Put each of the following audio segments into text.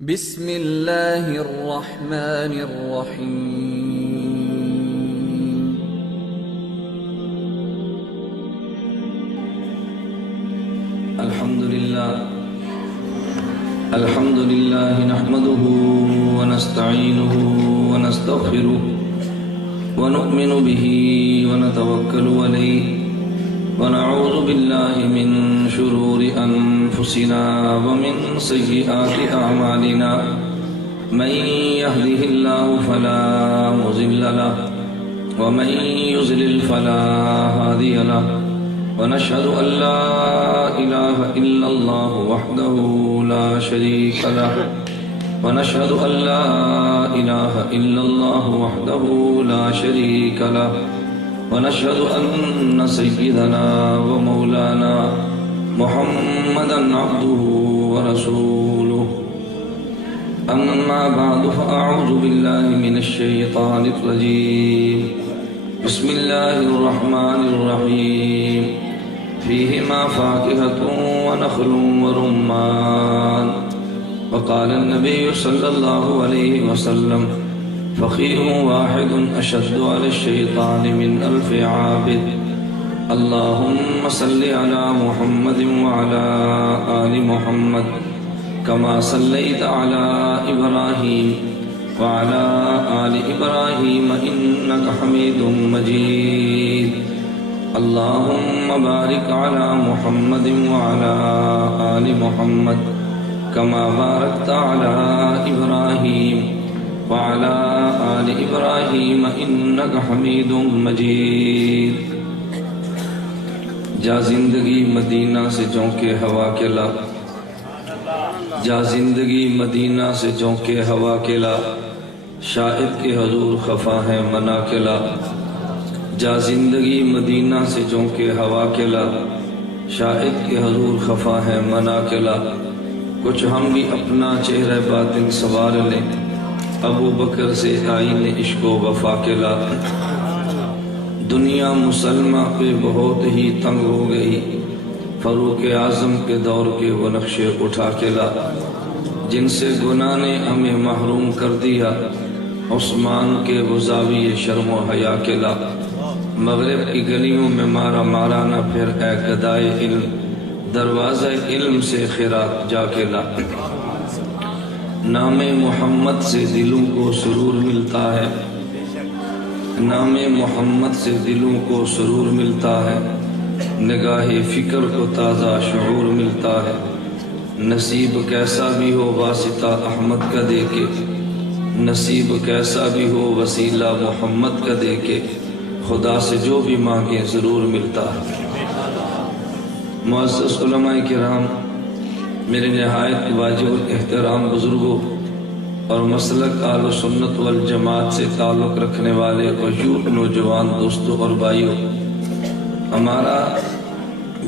بسم اللہ الرحمن الرحیم الحمد للہ نحمده ونستعینه ونستغفره ونؤمن به ونتوکل علیہ ونعوذ باللہ من شرور انفسنا ومن سیئات اعمالنا من يهده الله فلا مضل له ومن يضلل فلا هادي له ونشهد أن لا إله إلا الله وحده لا شريك له ونشهد أن لا إله إلا الله وحده لا شريك له ونشهد أن سيدنا ومولانا محمدا عبده ورسوله أما بعد فأعوذ بالله من الشيطان الرجيم بسم الله الرحمن الرحيم فيهما فاكهة ونخل ورمان وقال النبي صلى الله عليه وسلم فخير واحد أشد على الشيطان من 1000 عابد اللهم صل على محمد وعلى آل محمد كما صليت على إبراهيم وعلى آل إبراهيم إنك حميد مجيد اللهم بارك على محمد وعلى آل محمد كما باركت على إبراهيم وعلى آل إبراهيم إنك حميد مجيد جا زندگی مدینہ سے جونکے ہوا کے لا جا زندگی مدینہ سے جونکے ہوا کے لا شاہد کے حضور خفا ہے منا کے لا جا زندگی مدینہ سے جونکے ہوا کے لا شاہد کے حضور خفا ہے منا کے لا کچھ ہم بھی اپنا چہرہ باطن سوار لیں ابو بکر سے آئین عشق و وفا کے لا دنیا مسلمہ پہ بہت ہی تنگ ہو گئی فاروق اعظم کے دور کے وہ نقشے اٹھا کے لا جن سے گناہ نے ہمیں محروم کر دیا عثمان کے وہ زاویے شرم و حیا کے لا مغرب کی گلیوں میں مارا مارا نہ پھر اے گدائے علم دروازہ علم سے خیرات جا کے لا نام محمد سے دلوں کو سرور ملتا ہے نام محمد سے دلوں کو سرور ملتا ہے نگاہ فکر کو تازہ شعور ملتا ہے نصیب کیسا بھی ہو واسطہ احمد کا دے کے نصیب کیسا بھی ہو وسیلہ محمد کا دے کے خدا سے جو بھی مانگے ضرور ملتا ہے معزز علماء کرام میرے نہایت واجب الاحترام بزرگوں اور مسلک اہل سنت والجماعت سے تعلق رکھنے والے وجود نوجوان دوستوں اور بھائیوں ہمارا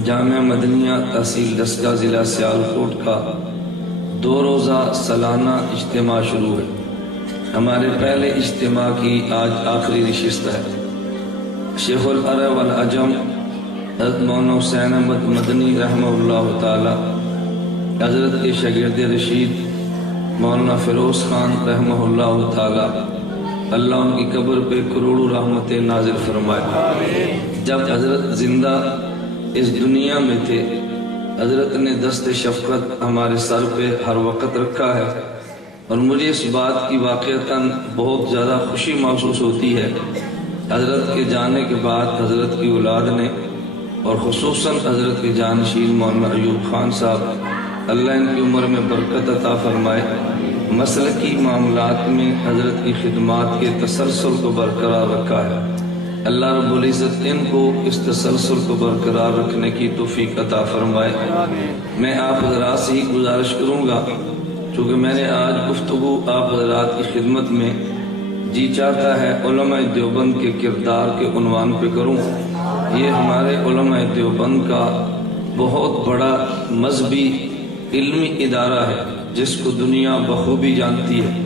جامعہ مدنیہ تحصیل دسکا ضلع سیالکوٹ کا 2 روزہ سالانہ اجتماع شروع ہے ہمارے پہلے اجتماع کی آج آخری نشست ہے شیخ العرب والعجم حضرت مولانا حسین احمد مدنی رحمہ اللہ تعالی حضرت کے شاگرد رشید مولانا فیروز خان رحمہ اللہ تعالی اللہ ان کی قبر پہ کروڑوں رحمتیں نازل فرمائے جب حضرت زندہ اس دنیا میں تھے حضرت نے دست شفقت ہمارے سر پہ ہر وقت رکھا ہے اور مجھے اس بات کی واقعتاً بہت زیادہ خوشی محسوس ہوتی ہے حضرت کے جانے کے بعد حضرت کی اولاد نے اور خصوصاً حضرت کے جانشین مولانا ایوب خان صاحب اللہ ان کی عمر میں برکت عطا فرمائے مسلکی معاملات میں حضرت کی خدمات کے تسلسل کو برقرار رکھا ہے اللہ رب العزت ان کو اس تسلسل کو برقرار رکھنے کی توفیق عطا فرمائے میں آپ حضرات سے ہی گزارش کروں گا چونکہ میں نے آج گفتگو آپ حضرات کی خدمت میں جی چاہتا ہے علماء دیوبند کے کردار کے عنوان پہ کروں یہ ہمارے علماء دیوبند کا بہت بڑا مذہبی علمی ادارہ ہے جس کو دنیا بخوبی جانتی ہے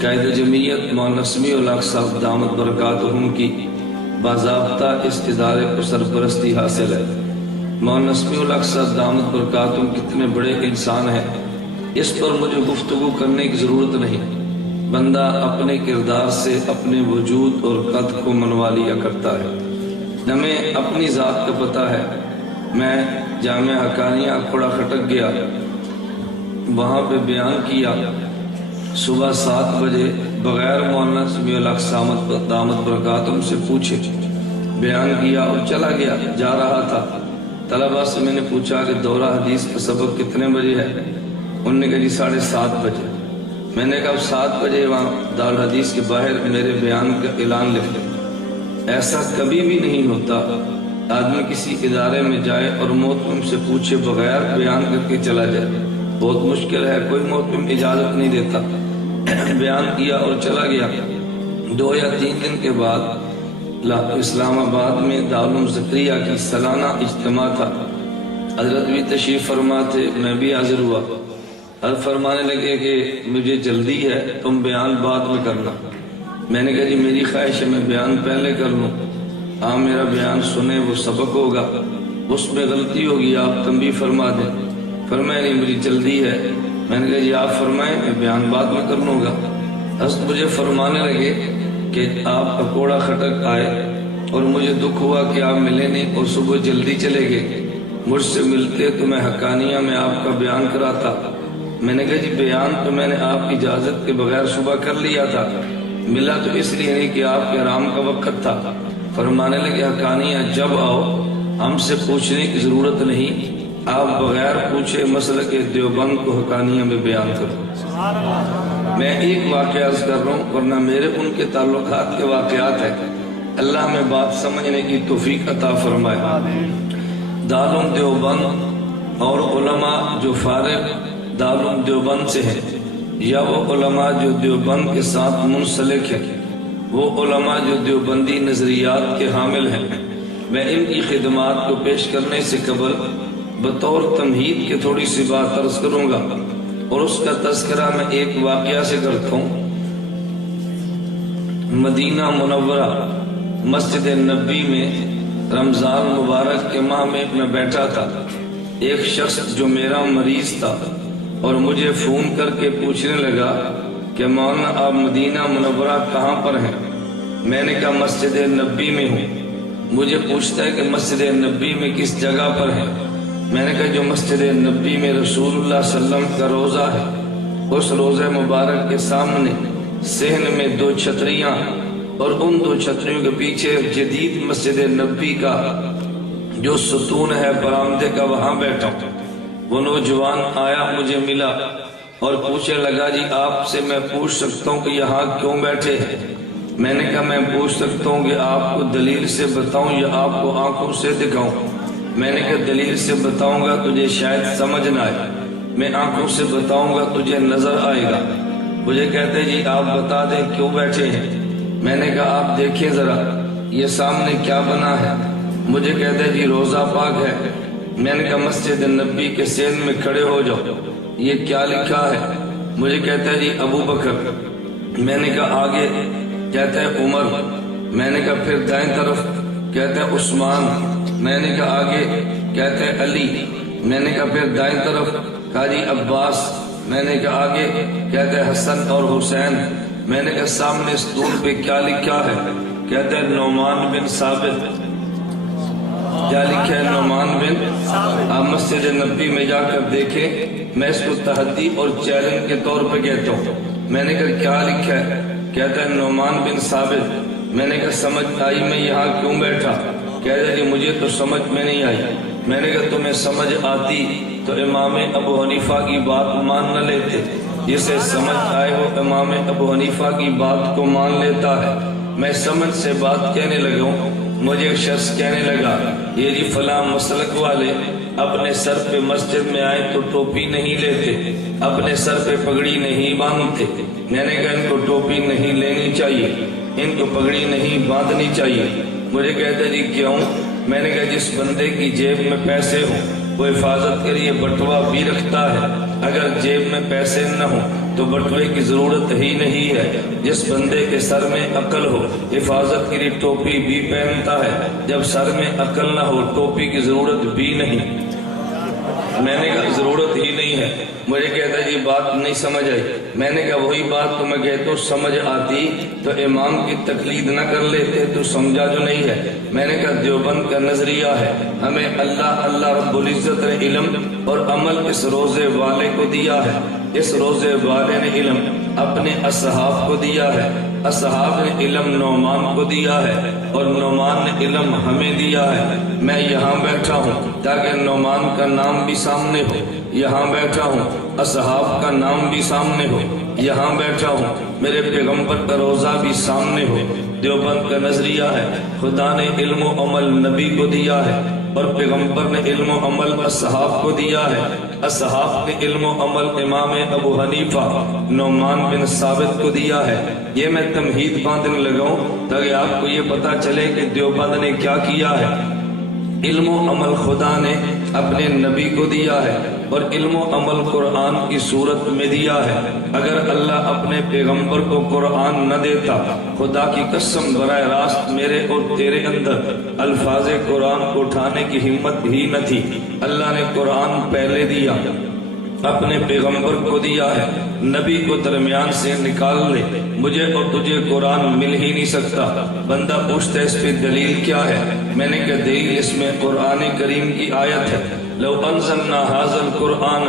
قائد جمعیت مولانا سمیع الحق صاحب دامت برکاتہم کی باضابطہ اس ادارے کو سرپرستی حاصل ہے مولانا سمیع الحق صاحب دامت برکاتہم کتنے بڑے انسان ہیں اس پر مجھے گفتگو کرنے کی ضرورت نہیں۔ بندہ اپنے کردار سے اپنے وجود اور قد کو منوا لیا کرتا ہے، ہمیں اپنی ذات کا پتہ ہے۔ میں جامعہ حقانیہ کھڑا کھٹک گیا، وہاں پہ بیان کیا، صبح 7 بجے بغیر مولانا سمیع الحق صامت دامت برکاتہم سے پوچھے بیان کیا اور چلا گیا۔ جا رہا تھا، طلبہ سے میں نے پوچھا کہ دورہ حدیث کا سبق کتنے بجے ہے؟ انہوں نے کہا جی 7:30 بجے۔ میں نے کہا اب 7 بجے وہاں دارالحدیث کے باہر میرے بیان کا اعلان لکھ دیں۔ ایسا کبھی بھی نہیں ہوتا آدمی کسی ادارے میں جائے اور محتمم سے پوچھے بغیر بیان کر کے چلا جائے، بہت مشکل ہے، کوئی محتمم اجازت نہیں دیتا۔ بیان کیا اور چلا گیا۔ 2 یا 3 دن کے بعد اسلام آباد میں دارالعلوم زکریا کی سالانہ اجتماع تھا، حضرت بھی تشریف فرما تھے، میں بھی حاضر ہوا۔ حضرت فرمانے لگے کہ مجھے جلدی ہے، تم بیان بعد میں کرنا۔ میں نے کہا جی میری خواہش ہے میں بیان پہلے کر لوں، آپ میرا بیان سنیں، وہ سبق ہوگا، اس میں غلطی ہوگی آپ تنبیہ فرما دیں۔ فرمایا نہیں مجھے جلدی ہے۔ میں نے کہا جی آپ فرمائیں، میں بیان بعد میں کر لوں گا۔ حضرت مجھے فرمانے لگے کہ آپ اکوڑا کھٹک آئے اور مجھے دکھ ہوا کہ آپ ملے نہیں اور صبح جلدی چلے گئے، مجھ سے ملتے تو میں حقانیہ میں آپ کا بیان کراتا۔ میں نے کہا جی بیان تو میں نے آپ کی اجازت کے بغیر صبح کر لیا تھا، ملا تو اس لیے نہیں کہ آپ کے آرام کا وقت تھا۔ فرمانے لگے حقانیہ جب آؤ ہم سے پوچھنے کی ضرورت نہیں، آپ بغیر پوچھے مسلک دیوبند کو حقانیہ میں بیان کرو۔ میں ایک واقعہ عرض کر رہا ہوں، ورنہ میرے ان کے تعلقات کے واقعات ہیں، اللہ میں بات سمجھنے کی توفیق عطا فرمائے۔ دارالعلوم دیوبند اور علماء جو فارغ دارالعلوم دیوبند سے ہیں، یا وہ علماء جو دیوبند کے ساتھ منسلک ہیں، وہ علماء جو دیوبندی نظریات کے حامل ہیں، میں ان کی خدمات کو پیش کرنے سے قبل بطور تمہید کے تھوڑی سی بات عرض کروں گا، اور اس کا تذکرہ میں ایک واقعہ سے کرتا ہوں۔ مدینہ منورہ مسجد نبی میں رمضان مبارک کے ماہ میں بیٹھا تھا، ایک شخص جو میرا مریض تھا اور مجھے فون کر کے پوچھنے لگا کہ مولانا آپ مدینہ منورہ کہاں پر ہیں؟ میں نے کہا مسجد نبی میں ہوں۔ مجھے پوچھتا ہے کہ مسجد نبی میں کس جگہ پر ہے؟ میں نے کہا جو مسجد نبی میں رسول اللہ صلی اللہ علیہ وسلم کا روزہ ہے، اس روزہ مبارک کے سامنے صحن میں 2 چھتریاں، اور ان 2 چھتریوں کے پیچھے جدید مسجد نبی کا جو ستون ہے برآمدے کا، وہاں بیٹھا ہوں۔ وہ نوجوان آیا، مجھے ملا اور پوچھنے لگا جی آپ سے میں پوچھ سکتا ہوں کہ یہاں کیوں بیٹھے ہیں؟ میں نے کہا میں پوچھ سکتا ہوں کہ آپ کو دلیل سے بتاؤں یا آپ کو آنکھوں سے دکھاؤں؟ میں نے کہا دلیل سے بتاؤں گا تجھے شاید سمجھ نہ آئے، میں آنکھوں سے بتاؤں گا تجھے نظر آئے گا۔ مجھے کہتے جی آپ بتا دیں کیوں بیٹھے ہیں؟ میں نے کہا آپ دیکھیں ذرا یہ سامنے کیا بنا ہے؟ مجھے کہتے جی روزہ پاک ہے۔ میں نے کہا مسجد نبی کے صحن میں کھڑے ہو جاؤ، یہ کیا لکھا ہے؟ مجھے کہتا ہے جی ابو بکر۔ میں نے کہا آگے؟ کہتا ہے عمر۔ میں نے کہا پھر دائیں طرف؟ کہتا ہے عثمان۔ میں نے کہا آگے؟ کہتا ہے علی۔ میں نے کہا پھر دائیں طرف؟ کہا جی عباس۔ میں نے کہا آگے؟ کہتا ہے حسن اور حسین۔ میں نے کہا سامنے ستون پہ کیا لکھا ہے؟ کہتا ہے نعمان بن ثابت۔ کیا لکھا ہے؟ نعمان بن۔ آپ مسجد نبی میں جا کر دیکھیں، میں اس کو تحدی اور چیلنج کے طور پہ کہتا ہوں۔ میں نے کہا کیا لکھا ہے؟ کہتا ہے نعمان بن ثابت۔ میں نے کہا سمجھ آئی میں یہاں کیوں بیٹھا؟ کہتا ہے کہ مجھے تو سمجھ میں نہیں آئی۔ میں نے کہا تمہیں سمجھ آتی تو امام ابو حنیفہ کی بات مان نہ لیتے؟ جسے سمجھ آئے وہ امام ابو حنیفہ کی بات کو مان لیتا ہے۔ میں سمجھ سے بات کہنے لگا ہوں، مجھے ایک شخص کہنے لگا یہ جی فلاں مسلک والے اپنے سر پہ مسجد میں آئے تو ٹوپی نہیں لیتے، اپنے سر پہ پگڑی نہیں باندھتے۔ میں نے کہا ان کو ٹوپی نہیں لینی چاہیے، ان کو پگڑی نہیں باندھنی چاہیے۔ مجھے کہتے جی کیوں؟ میں نے کہا جس بندے کی جیب میں پیسے ہوں وہ حفاظت کے لیے بٹوا بھی رکھتا ہے، اگر جیب میں پیسے نہ ہوں تو بٹوے کی ضرورت ہی نہیں ہے۔ جس بندے کے سر میں عقل ہو حفاظت کے لیے ٹوپی بھی پہنتا ہے، جب سر میں عقل نہ ہو ٹوپی کی ضرورت بھی نہیں۔ میں نے کہا ضرورت ہی نہیں ہے. مجھے کہتا جی بات نہیں سمجھ آئی. میں نے کہا وہی بات تو میں کہتا ہوں سمجھ آتی تو امام کی تقلید نہ کر لیتے, تو سمجھا جو نہیں ہے. میں نے کہا دیوبند کا نظریہ ہے ہمیں اللہ رب العزت نے علم اور عمل اس روزے والے کو دیا ہے. اس روزے والے نے علم اپنے اصحاب کو دیا ہے, اصحاب نے علم نعمان کو دیا ہے, اور نعمان نے علم ہمیں دیا ہے. میں یہاں بیٹھا ہوں تاکہ نعمان کا نام بھی سامنے ہو, یہاں بیٹھا ہوں اصحاب کا نام بھی سامنے ہو, یہاں بیٹھا ہوں میرے پیغمبر کا روزہ بھی سامنے ہو. دیوبند کا نظریہ ہے خدا نے علم و عمل نبی کو دیا ہے, اور پیغمبر نے علم و عمل اصحاب کو دیا ہے. اصحاب نے علم و عمل امام ابو حنیفہ نعمان بن ثابت کو دیا ہے. یہ میں تمہید باندھنے لگاؤں تاکہ آپ کو یہ پتا چلے کہ دیوبند نے کیا کیا ہے. علم و عمل خدا نے اپنے نبی کو دیا ہے, اور علم و عمل قرآن کی صورت میں دیا ہے. اگر اللہ اپنے پیغمبر کو قرآن نہ دیتا, خدا کی قسم براہ راست میرے اور تیرے اندر الفاظ قرآن کو اٹھانے کی ہمت ہی نہ تھی. اللہ نے قرآن پہلے دیا, اپنے پیغمبر کو دیا ہے, نبی کو درمیان سے نکال لے, مجھے اور تجھے قرآن مل ہی نہیں سکتا. بندہ پوچھتا ہے اس پہ دلیل کیا ہے؟ میں نے کہا دلیل اس میں قرآن کریم کی آیت ہے, لو انزلنا هذا القرآن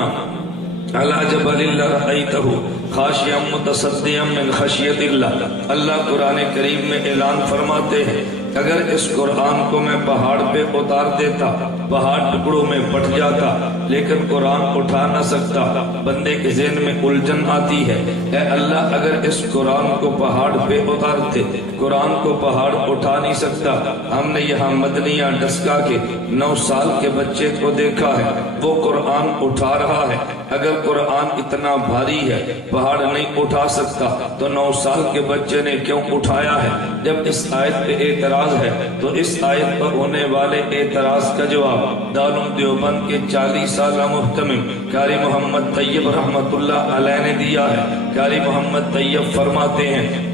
على جبل لرأيته خاشعا متصدعا من خشیت اللہ. اللہ قرآن کریم میں اعلان فرماتے ہیں اگر اس قرآن کو میں پہاڑ پہ اتار دیتا پہاڑ ٹکڑوں میں بٹ جاتا, لیکن قرآن اٹھا نہ سکتا. بندے کے ذہن میں الجھن آتی ہے, اے اللہ اگر اس قرآن کو پہاڑ پہ اتارتے, قرآن کو پہاڑ اٹھا نہیں سکتا. ہم نے یہاں مدنیہ ڈسکا کے 9 سال کے بچے کو دیکھا ہے, وہ قرآن اٹھا رہا ہے. اگر قرآن اتنا بھاری ہے پہاڑ نہیں اٹھا سکتا تو 9 سال کے بچے نے کیوں اٹھایا ہے؟ جب اس آیت پہ اعتراض ہے تو اس آیت پر ہونے والے اعتراض کا جواب دارالعلوم دیوبند کے 40 سالہ محتمم قاری محمد طیب رحمت اللہ علیہ نے دیا ہے. قاری محمد طیب فرماتے ہیں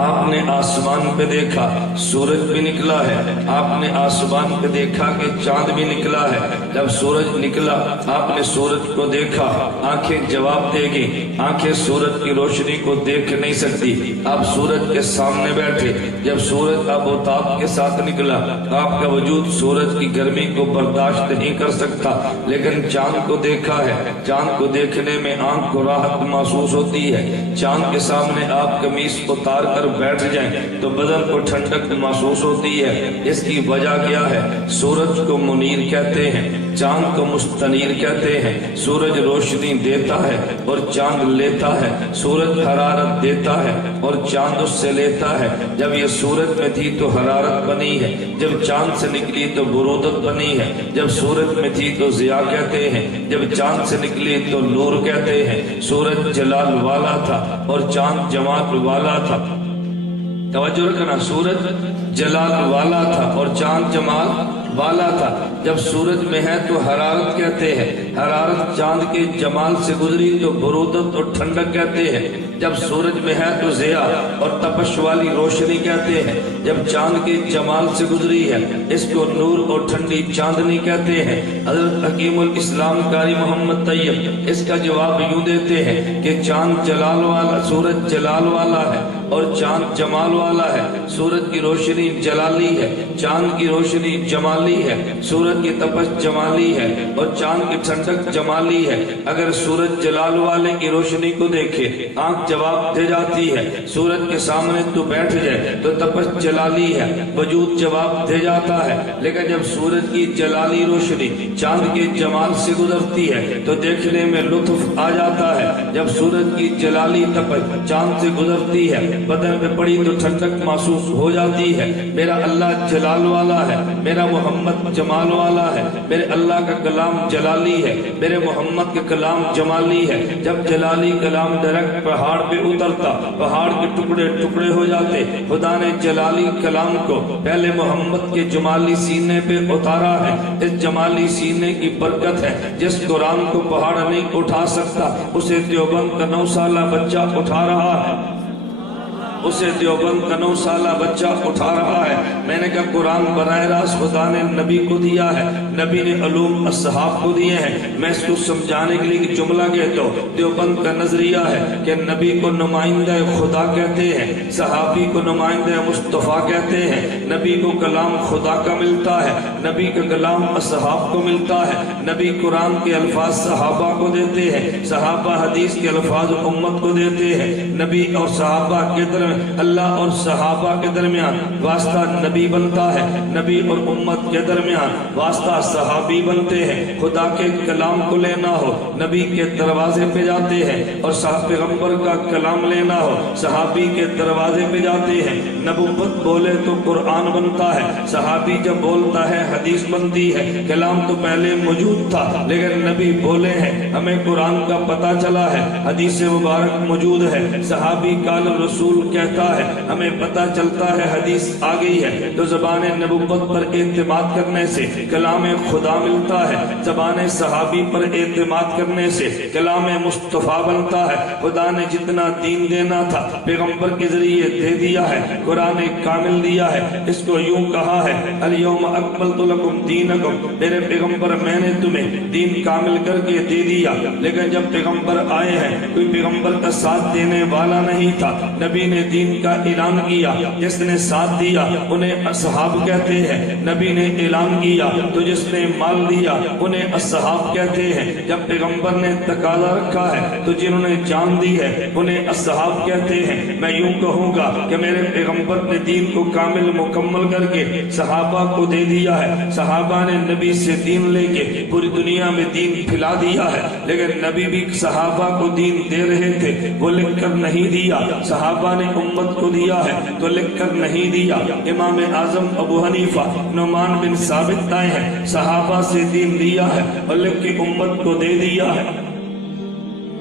آپ نے آسمان پہ دیکھا سورج بھی نکلا ہے, آپ نے آسمان پہ دیکھا کہ چاند بھی نکلا ہے. جب سورج نکلا آپ نے سورج کو دیکھا, آنکھیں جواب دے گی, آنکھیں سورج کی روشنی کو دیکھ نہیں سکتی. آپ سورج کے سامنے بیٹھے, جب سورج آفتاب کے ساتھ نکلا آپ کا وجود سورج کی گرمی کو برداشت نہیں کر سکتا, لیکن چاند کو دیکھا ہے. چاند کو دیکھنے میں آنکھ کو راحت محسوس ہوتی ہے. چاند کے سامنے آپ قمیص اتار کر بیٹھ جائیں تو بدن کو ٹھنڈک محسوس ہوتی ہے. اس کی وجہ کیا ہے؟ سورج کو منیر کہتے ہیں, چاند کو مستنیر کہتے ہیں. سورج روشنی دیتا ہے اور چاند لیتا ہے. سورج حرارت دیتا ہے اور چاند اس سے لیتا ہے. جب یہ سورج میں تھی تو حرارت بنی ہے, جب چاند سے نکلی تو برودت بنی ہے. جب سورج میں تھی تو ضیاء کہتے ہیں, جب چاند سے نکلی تو نور کہتے ہیں. سورج جلال والا تھا اور چاند جمال والا تھا. توجہ رکھنا, سورج جلال والا تھا اور چاند جمال والا تھا. جب سورج میں ہے تو حرارت کہتے ہیں, حرارت چاند کے جمال سے گزری تو برودت اور ٹھنڈک کہتے ہیں. جب سورج میں ہے تو ضیاء اور تپش والی روشنی کہتے ہیں. جب چاند کے جمال سے گزری ہے اس کو نور اور ٹھنڈی چاندنی کہتے ہیں. حضرت حکیم الاسلام قاری محمد طیب اس کا جواب یوں دیتے ہیں کہ چاند جلال والا, سورج جلال والا ہے اور چاند جمال والا ہے. سورج کی روشنی جلالی ہے, چاند کی روشنی جمالی ہے. سورج کی تپش جمالی ہے اور چاند کی ٹھنڈک جمالی ہے. اگر سورج جلال والے کی روشنی کو دیکھے آنکھ جواب دے جاتی ہے. سورج کے سامنے تو بیٹھ جائے تو تپش جلالی ہے, وجود جواب دے جاتا ہے. لیکن جب سورج کی جلالی روشنی چاند کے جمال سے گزرتی ہے تو دیکھنے میں لطف آ جاتا ہے. جب سورج کی جلالی تپش چاند سے گزرتی ہے بدن میں پڑی تو ٹھنڈک محسوس ہو جاتی ہے. میرا اللہ جلال والا ہے, میرا محمد جمال والا ہے. میرے اللہ کا کلام جلالی ہے, میرے محمد کا کلام جمالی ہے. جب جلالی کلام ڈائریکٹ پہاڑ پہ اترتا پہاڑ کے ٹکڑے ٹکڑے ہو جاتے. خدا نے جلالی کلام کو پہلے محمد کے جمالی سینے پہ اتارا ہے. اس جمالی سینے کی برکت ہے. جس قرآن کو پہاڑ نہیں اٹھا سکتا اسے دیوبند کا 9 سالہ بچہ اٹھا رہا ہے. اسے دیوبند کا 9 سالہ بچہ اٹھا رہا ہے۔ میں نے کہا قرآن براہ راست خدا نے نبی کو دیا ہے، نبی نے علوم اصحاب کو دیے ہیں۔ میں اس کو سمجھانے کے لیے ایک جملہ کہتا ہوں۔ دیوبند کا نظریہ ہے کہ نبی کو نمائندہ خدا کہتے ہیں، صحابی کو نمائندہ مصطفیٰ کہتے ہیں، نبی کو کلام خدا کا ملتا ہے، نبی کا کلام اصحاب کو ملتا ہے، نبی قرآن کے الفاظ صحابہ کو دیتے ہیں، صحابہ حدیث کے الفاظ امت کو دیتے ہیں۔ نبی اور صحابہ کے درمیان، اللہ اور صحابہ کے درمیان واسطہ نبی بنتا ہے، نبی اور امت کے درمیان واسطہ صحابی بنتے ہیں۔ خدا کے کلام کو لینا ہو نبی کے دروازے پہ جاتے ہیں، اور پیغمبر کا کلام لینا ہو صحابی کے دروازے پہ جاتے ہیں۔ نبوت بولے تو قرآن بنتا ہے، صحابی جب بولتا ہے حدیث بنتی ہے۔ کلام تو پہلے موجود تھا لیکن نبی بولے ہیں، ہمیں قرآن کا پتہ چلا ہے، حدیث مبارک موجود ہے، صحابی قال رسول کہتا ہے، ہمیں پتہ چلتا ہے حدیث آ گئی ہے۔ تو زبان نبوت پر اعتماد کرنے سے کلام خدا ملتا ہے، زبان صحابی پر اعتماد کرنے سے کلام مصطفیٰ بنتا ہے۔ خدا نے جتنا دین دینا تھا پیغمبر کے ذریعے دے دیا ہے، قرآن کامل دیا ہے۔ اس کو یوں کہا ہے الیوم اکملت لکم دینکم، میرے پیغمبر میں نے تمہیں دین کامل کر کے دے دیا۔ لیکن جب پیغمبر آئے ہیں کوئی پیغمبر کا ساتھ دینے والا نہیں تھا، نبی نے دین کا اعلان کیا، جس نے ساتھ دیا انہیں اصحاب کہتے ہیں۔ نبی نے اعلان کیا تو جس نے مال دیا انہیں اصحاب کہتے ہیں۔ جب پیغمبر نے تقاضا رکھا ہے تو جنہوں نے جان دی ہے انہیں اصحاب کہتے ہیں۔ میں یوں کہوں گا کہ میرے پیغمبر نے دین کو کامل مکمل کر کے صحابہ کو دے دیا ہے، صحابہ نے نبی سے دین لے کے پوری دنیا میں دین پھیلا دیا ہے۔ لیکن نبی بھی صحابہ کو دین دے رہے تھے، وہ لکھ کر نہیں دیا، صحابہ نے امت کو دیا ہے تو لکھ کر نہیں دیا۔ امام اعظم ابو حنیفہ نعمان بن ثابت آئے ہیں، صحابہ سے دین لیا ہے اور لکھ کے امت کو دے دیا ہے۔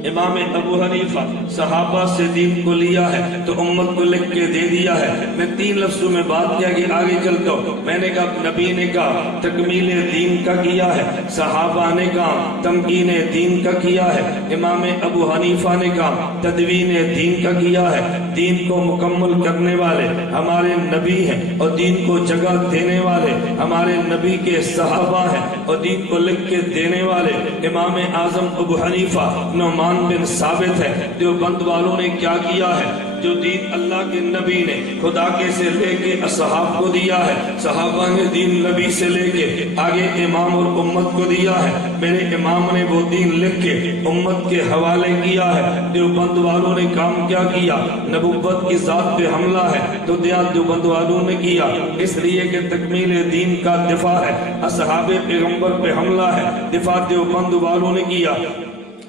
امام ابو حنیفہ صحابہ سے دین کو لیا ہے تو امت کو لکھ کے دے دیا ہے۔ میں 3 لفظوں میں بات کیا کہ آگے چلتا ہوں۔ میں نے کہا نبی نے کہا تکمیل دین کا کیا ہے، صحابہ نے کہا تمکین دین کا کیا ہے، امام ابو حنیفہ نے کہا تدوین دین کا کیا ہے۔ دین کو مکمل کرنے والے ہمارے نبی ہیں اور دین کو جگہ دینے والے ہمارے نبی کے صحابہ ہیں، اور دین کو لکھ کے دینے والے امام اعظم ابو حنیفہ نعمان بن ثابت ہے۔ دیوبند والوں نے کیا کیا ہے؟ جو دین اللہ کے نبی نے خدا کے سے لے کے اصحاب کو دیا ہے، صحابہ نے دین نبی سے لے کے آگے امام اور امت کو دیا ہے۔ میرے امام نے وہ دین لکھ کے امت کے حوالے کیا ہے۔ دیوبند والوں نے کام کیا کیا؟ نبوت کی ذات پہ حملہ ہے تو دیوبند والوں نے کیا، اس لیے کہ تکمیل دین کا دفاع ہے۔ اصحاب پیغمبر پہ حملہ ہے، دفاع دیوبند والوں نے کیا،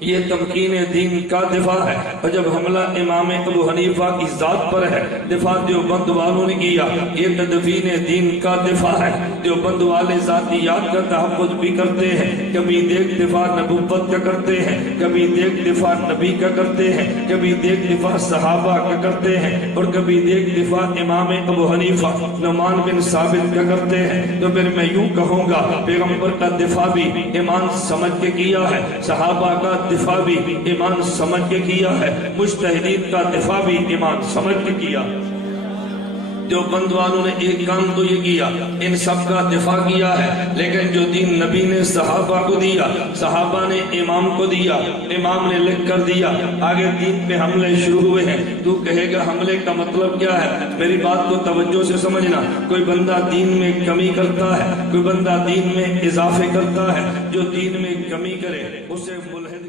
یہ تمکین دین کا دفاع ہے۔ اور جب حملہ امام ابو حنیفہ کی ذات پر ہے، دفاع دیوبند والوں نے کیا، یہ تدفین دین کا دفاع ہے۔ دیوبند والے ذاتیات کا تحفظ بھی کرتے ہیں، کبھی دیکھ دفاع نبوت کا کرتے ہیں، کبھی دیکھ دفاع نبی کا کرتے ہیں، کبھی دیکھ دفاع صحابہ کا کرتے ہیں، اور کبھی دیکھ دفاع امام ابو حنیفہ نعمان بن ثابت کا کرتے ہیں۔ تو پھر میں یوں کہوں گا پیغمبر کا دفاع بھی ایمان سمجھ کے کیا ہے، صحابہ کا دفاع بھی ایمان سمجھ کے کیا ہے، مجتہدین کا دفاع بھی ایمان سمجھ کے کیا۔ دیوبند والوں نے ایک کام تو یہ کیا، ان سب کا دفاع کیا ہے، لیکن جو دین نبی نے صحابہ کو دیا، صحابہ نے امام کو دیا، امام نے لکھ کر دیا، آگے دین پہ حملے شروع ہوئے ہیں۔ تو کہے گا حملے کا مطلب کیا ہے؟ میری بات کو توجہ سے سمجھنا۔ کوئی بندہ دین میں کمی کرتا ہے، کوئی بندہ دین میں اضافے کرتا ہے، جو دین میں کمی کرے اسے ملحد